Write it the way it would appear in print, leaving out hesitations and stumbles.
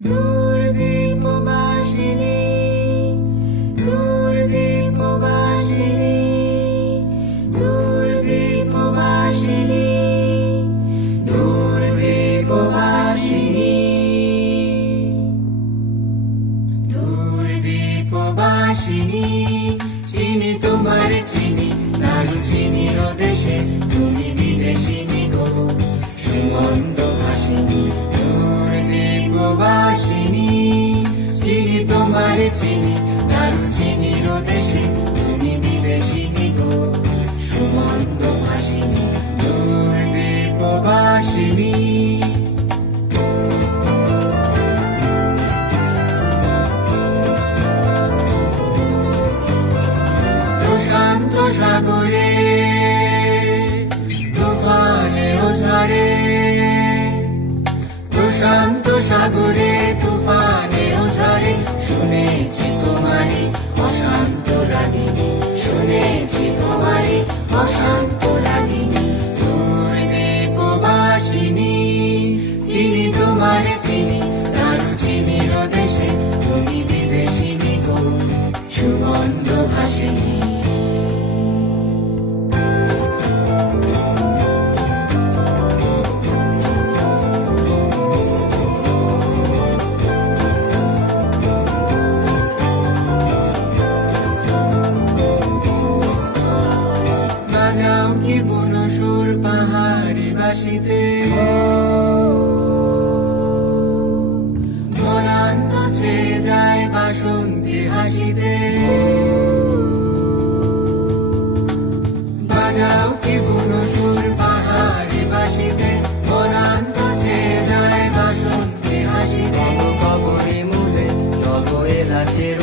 দূরদীপবাসিনী দূরদীপবাসিনী দূরদীপবাসিনী দূরদীপবাসিনী দূরদীপবাসিনী চিনি তোমার চিনি নাড়ু চিনির দেশে তুমি বিদেশিনী গো সুমন্ত ভাসিনী দূরদীপবাসিনী চিনি তোমার চিনি নাড়ু চিনির দেশে তুমি বিদেশিনী গো সুমন্ত ভাসিনী দূরদীপবাসিনী প্রশান্ত সাগরে তুফানে ও ঝড়ে প্রশান্ত সাগরে তুফানে ও ঝড়ে শুনেছি তোমারে অশান্ত রাগিনী শুনেছি তোমারে অশান্ত রাগিনী দূরদীপবাসিনী চিনি তোমার চিনি নাড়ু চিনির দেশে তুমি বিদেশিনী গো সুগন্ধ ভাসিনী বাজাও কি বুনো সুর পাহাড়ি বাসিতে মনান্ত ছেয়ে যায় বাসন্তী হাসিতে বাজাও কি বুনো সুর পাহাড়ি বাসিতে মনান্ত ছেয়ে যায় বাসন্তী হাসিতে কবরে মূলে তব এলাচের